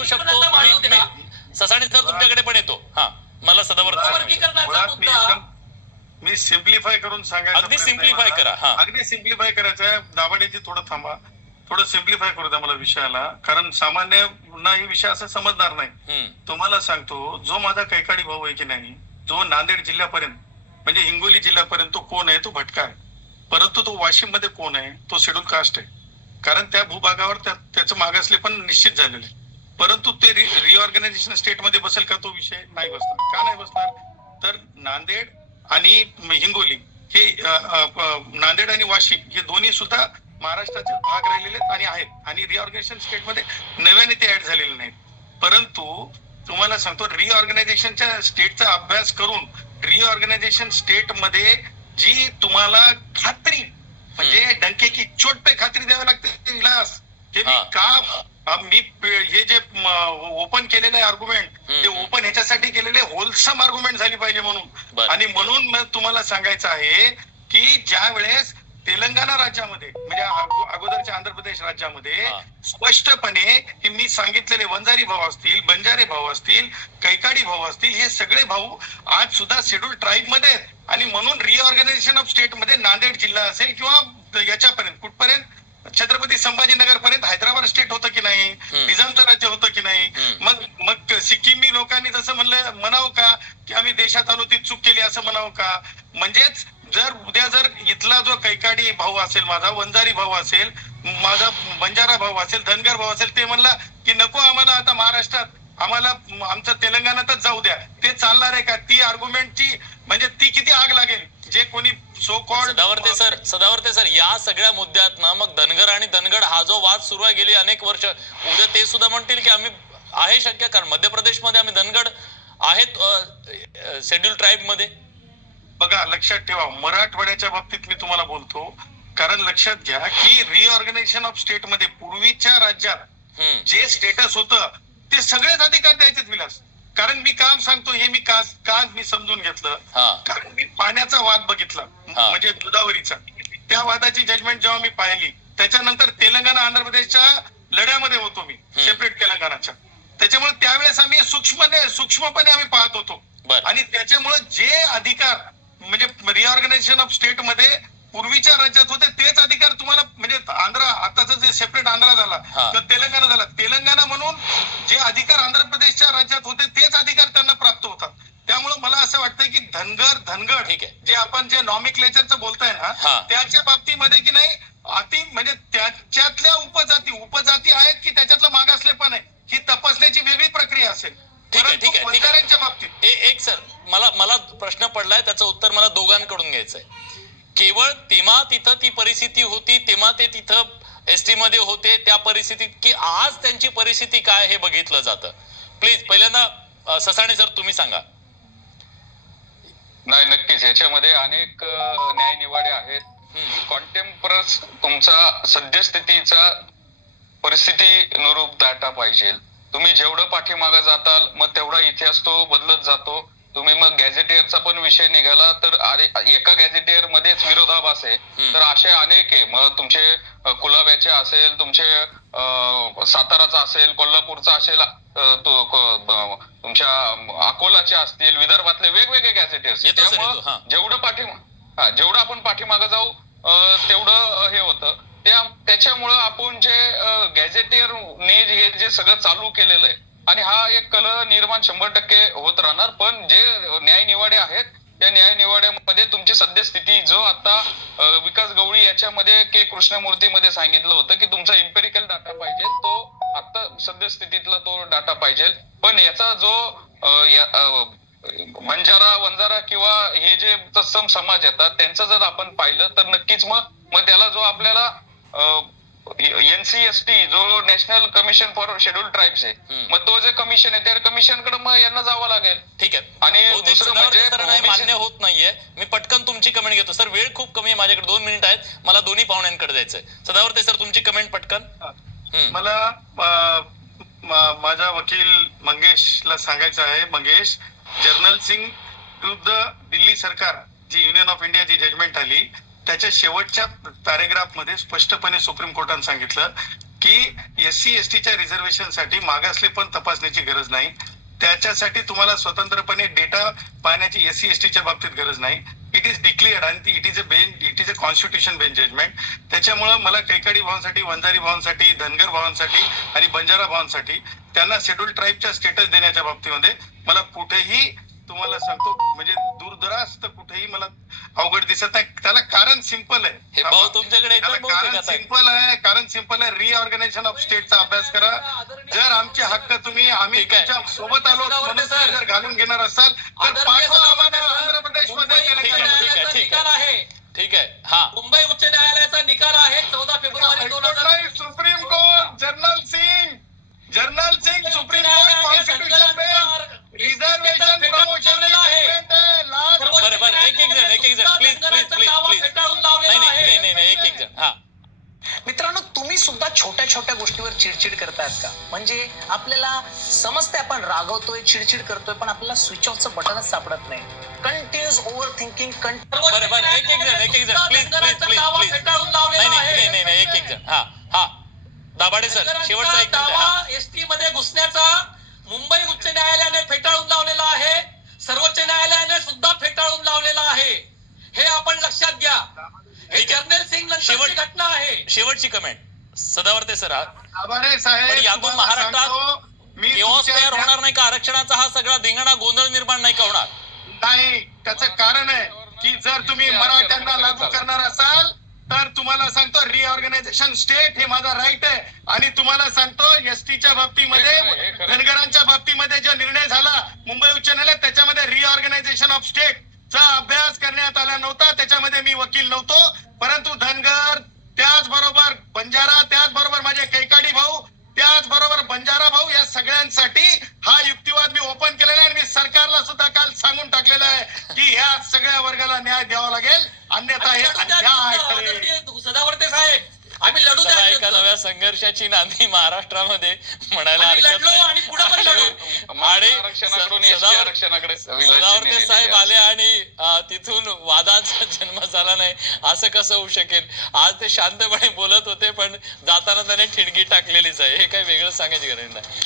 असू शकतो. मी-. मी- ससाणे सर तुमच्याकडे पण येतो. हा मला सांगा. वर्गीकरणाचा मुळात मी मुद्दा- एकदम मी सिम्प्लिफाय करून सांगायचा अगदी प्रयत्न आहे simplify मला. करा, हा. अगदी सिम्प्लिफाय करायचं आहे. थोडं थांबा. थोडं सिम्प्लिफाय करू द्या मला विषयाला. कारण सामान्य ना ही विषय असं समजणार नाही. हम्म, तुम्हाला सांगतो जो माझा कैकाडी भाऊ आहे की नाही जो नांदेड जिल्ह्यापर्यंत म्हणजे हिंगोली जिल्ह्यापर्यंत तो कोण आहे तो भटका आहे. परंतु तो वाशिममध्ये कोण आहे तो शेड्यूल कास्ट आहे. कारण त्या भूभागावर त्या- त्याचं मागासले पण निश्चित झालेलं आहे परंतु ते रिऑर्गनायझेशन स्टेटमध्ये बसेल का तो विषय नाही बसणार. का नाही बसणार? तर नांदेड आणि हिंगोली हे नांदेड आणि वाशिम हे दोन्ही सुद्धा महाराष्ट्राचे भाग राहिलेले आहेत आणि आहेत. आणि रिऑर्गनायझेशन स्टेटमध्ये नव्याने ते ऍड झालेले नाहीत. परंतु तुम्हाला सांगतो रिऑर्गनायझेशनच्या स्टेटचा अभ्यास करून रिऑर्गनायझेशन स्टेटमध्ये जी तुम्हाला खात्री म्हणजे डंके की चोट पे खात्री द्यावी लागते ते विलास. हे. मी. का मी ओपन केलेलं आहे आर्ग्युमेंट ते. ओपन ह्याच्यासाठी केलेले होलसम आर्ग्युमेंट झाली पाहिजे म्हणून. आणि म्हणून तुम्हाला सांगायचं आहे की ज्या वेळेस तेलंगणा राज्यामध्ये म्हणजे अगो- अगोदरच्या आंध्र प्रदेश राज्यामध्ये. स्पष्टपणे हे मी सांगितलेले वंजारी भाऊ असतील बंजारे भाऊ असतील कैकाडी भाऊ असतील हे सगळे भाऊ आज सुद्धा शेड्यूल ट्राईबमध्ये आणि म्हणून रिऑर्गनायझेशन ऑफ स्टेटमध्ये नांदेड जिल्हा असेल किंवा याच्यापर्यंत कुठपर्यंत छत्रपती संभाजीनगर पर्यंत हैदराबाद स्टेट होतं की नाही. निजामचं राज्य होतं की नाही. मग मग सिक्कीमी लोकांनी जसं म्हणलं म्हणावं का की आम्ही देशात आलो ती चूक केली असं म्हणावं का? म्हणजेच जर उद्या जर इथला जो कैकाडी भाऊ असेल माझा वंजारी भाऊ असेल माझा बंजारा भाऊ असेल धनगर भाऊ असेल ते म्हणला की नको आम्हाला आता महाराष्ट्रात आम्हाला आमचं तेलंगणातच जाऊ द्या. ते चालणार आहे का? ती आर्ग्युमेंटची म्हणजे ती किती आग लागेल? So called Sadavarte sir Sadavarte sir या सगळ्या मुद्द्यात ना मग धनगर आणि धनगड हा जो वाद सुरू आहे गेली अनेक वर्ष उद्या ते सुद्धा म्हणतील की आम्ही आहे शक्य कारण मध्य प्रदेशमध्ये आम्ही धनगड आहेत शेड्यूल ट्राईबमध्ये बघा लक्षात ठेवा मराठवाड्याच्या बाबतीत मी तुम्हाला बोलतो कारण लक्षात घ्या की रिऑर्गनायझेशन ऑफ स्टेटमध्ये पूर्वीच्या राज्यात जे स्टेटस होतं ते सगळेच अधिकार द्यायचे विलास. कारण मी काम सांगतो हे मी का का मी समजून घेतलं. हा. कारण मी पाण्याचा वाद बघितला. म्हणजे दुधावरीचा त्या वादाची जजमेंट जेव्हा मी पाहिली त्याच्यानंतर तेलंगणा आंध्र प्रदेशच्या लढ्यामध्ये होतो मी सेपरेट तेलंगणाच्या. त्याच्यामुळे त्यावेळेस आम्ही सूक्ष्मने सूक्ष्मपणे आम्ही पाहत होतो. आणि त्याच्यामुळे जे अधिकार म्हणजे रिऑर्गनायझेशन ऑफ स्टेटमध्ये पूर्वीच्या राज्यात होते तेच अधिकार तुम्हाला म्हणजे आंध्र आताच जे सेपरेट आंध्र झाला. तर तेलंगणा झाला तेलंगणा म्हणून जे अधिकार आंध्र प्रदेशच्या राज्यात होते तेच अधिकार त्यांना प्राप्त होतात त्यामुळे मला असं वाटतं की धनगर धनगड. ठीक आहे. जे आपण जे नॉमिक्लेचरचं बोलताय हा. ना त्याच्या बाबतीमध्ये की नाही अति म्हणजे त्याच्यातल्या उपजाती उपजाती आहेत की त्याच्यातलं मागासले पण आहे ही तपासण्याची वेगळी प्रक्रिया असेल. ठीक आहे, ठीक आहे, बाबतीत? एक सर मला मला प्रश्न पडलाय त्याचं उत्तर मला दोघांकडून घ्यायचंय. केवळ तेव्हा तिथं ती परिस्थिती होती तेव्हा ते तिथं एस टी मध्ये होते त्या परिस्थितीत की आज त्यांची परिस्थिती काय हे बघितलं जातं. प्लीज पहिल्यांदा ससाणे सर तुम्ही सांगा. नाही नक्कीच. याच्यामध्ये अनेक न्यायनिवाडे आहेत. कॉन्टेम्परस तुमचा सद्यस्थितीचा परिस्थिती अनुरूप डाटा पाहिजे. तुम्ही जेवढं पाठीमागं जाताल मग तेवढा इतिहास तो बदलत जातो. तुम्ही मग गॅझेटियरचा पण विषय निघाला तर अरे एका गॅझेटियर मध्येच विरोधाभास आहे. तर असे अनेक आहे. मग तुमचे कुलाब्याचे असेल तुमचे साताराचा असेल कोल्हापूरचा असेल तुमच्या अकोलाचे असतील विदर्भातले वेगवेगळे गॅझेटियर्स. त्यामुळं जेवढं पाठी हा जेवढं आपण पाठीमागं जाऊ तेवढं हे होतं. त्या त्याच्यामुळं आपण जे गॅझेटियर ने हे जे सगळं चालू केलेलं आहे आणि हा एक कल निर्माण शंभर टक्के होत राहणार. पण जे न्याय निवाडे आहेत त्या न्याय निवाड्यामध्ये तुमची सद्यस्थिती जो आता विकास गवळी याच्यामध्ये के कृष्णमूर्तीमध्ये सांगितलं होतं की तुमचा इम्पेरिकल डाटा पाहिजे तो आता सद्यस्थितीतला तो डाटा पाहिजे. पण याचा जो मंजारा वंजारा किंवा हे जे तत्सम समाज येतात त्यांचं जर आपण पाहिलं तर नक्कीच मग मग त्याला जो आपल्याला एनसीएसटी जो national commission for scheduled tribes आहे. मग तो जे कमिशन आहे त्या कमिशनकडे मग यांना जावं लागेल. ठीक आहे. आणि दुसरं म्हणजे मान्य होत नाहीये. मी पटकन तुमची कमेंट घेतो. सर वेळ खूप कमी आहे माझ्याकडे. दोन मिनिट आहेत. मला दोन्ही पाहुण्यांकडे जायचंय. सदावर्ते सर तुमची कमेंट पटकन. मला माझा वकील मंगेशला सांगायचं आहे. मंगेश जर्नल सिंग विरुद्ध दिल्ली सरकार जी युनियन ऑफ इंडियाची जजमेंट आली. त्याच्या शेवटच्या पॅरेग्राफमध्ये स्पष्टपणे सुप्रीम कोर्टाने सांगितलं की एस सी एस टीच्या रिझर्वेशनसाठी मागासले पण तपासण्याची गरज नाही. त्याच्यासाठी तुम्हाला स्वतंत्रपणे डेटा पाहण्याची एस सी एस टीच्या बाबतीत गरज नाही. इट इज डिक्लेअर्ड आणि it is a bench it is a constitution bench judgement त्याच्यामुळं मला कैकाडी भावांसाठी वंजारी भावांसाठी धनगर भावांसाठी आणि बंजारा भावांसाठी त्यांना शेड्यूल ट्राईबच्या स्टेटस देण्याच्या बाबतीमध्ये मला कुठेही तुम्हाला सांगतो म्हणजे तर कुठेही मला अवघड दिसत नाही. त्याला कारण सिंपल आहे. हे भाऊ तुमच्याकडे कारण. सिंपल आहे. कारण सिंपल आहे. रिऑर्गनायझेशन ऑफ स्टेटचा अभ्यास करा. जर आमचे हक्क तुम्ही आम्ही आहे. सोबत आलो म्हणून जर घालून घेणार असाल तर आंध्र प्रदेशमध्ये मुंबई ठीक आहे, आहे, आहे. आहे आहे. हा. मुंबई उच्च न्यायालयाचा निकाल आहे. चौदा फेब्रुवारी दोन हजार supreme court Jarnail Singh. Jarnail Singh supreme court constitution reservation promotion बरं बरं एक एक जण एक एक जण. प्लीज प्लीज प्लीज प्लीज नाही नाही नाही नाही एक एक जण. हा. मित्रांनो तुम्ही सुद्धा छोट्या छोट्या गोष्टीवर चिडचिड करतायत का? म्हणजे आपल्याला समजते आपण रागवतोय चिडचिड करतोय पण आपल्याला स्विच ऑफचं बटनच सापडत नाही. कंटिन्युअस ओव्हर थिंकिंग बरं बरं एक एक जण. एक एक जण प्लीज प्लीज प्लीज प्लीज नाही नाही नाही नाही नाही एक एक जण. हा हा. दाभाडे सर शेवटचा एक हा. एसटी मध्ये घुसण्याचा मुंबई उच्च न्यायालयाने फेटाळून लावलेला आहे. सर्वोच्च न्यायालयाने सुद्धा फेटाळून लावलेला आहे हे आपण लक्षात घ्या. हे. जर्नल सिंग शेवट- घटना आहे. शेवटची कमेंट सदावर्ते सर हा. पण यातून महाराष्ट्रात तयार होणार नाही का? आरक्षणाचा हा सगळा धिंगाणा गोंधळ निर्माण नाही का होणार? नाही त्याचं कारण आहे की जर तुम्ही मराठ्यांना लागू करणार असाल तर तुम्हाला सांगतो रिऑर्गनायझेशन स्टेट हे माझा राईट आहे. आणि तुम्हाला सांगतो एसटीच्या बाबतीमध्ये. धनगरांच्या बाबतीमध्ये जो निर्णय झाला मुंबई उच्च न्यायालयात त्याच्यामध्ये रिऑर्गनायझेशन ऑफ स्टेट चा अभ्यास करण्यात आला नव्हता त्याच्यामध्ये मी वकील नव्हतो. परंतु धनगर त्याचबरोबर बंजारा त्याचबरोबर माझे कैकाडी भाऊ त्याचबरोबर बंजारा भाऊ या सगळ्यांसाठी हा युक्तिवाद मी ओपन केलेला आहे आणि मी सरकारला सुद्धा काल सांगून टाकलेलं आहे की ह्या सगळ्या वर्गाला न्याय द्यावा लागेल. अन्यथा हे सदावर्ते साहेब. आम्ही लढू द्या एका. नव्या संघर्षाची नांदी महाराष्ट्रामध्ये म्हणायला हरकत आणि पुढे पण लढू. नाही मराठा आणि आरक्षणाकडे सदावर्ते साहेब. आले आणि तिथून वादाचा जन्म झाला नाही असं कसं होऊ शकेल? आज ते शांतपणे बोलत होते पण जाताना त्याने ठिणगी टाकलेलीच आहे. हे काही वेगळं सांगायची गरज नाही.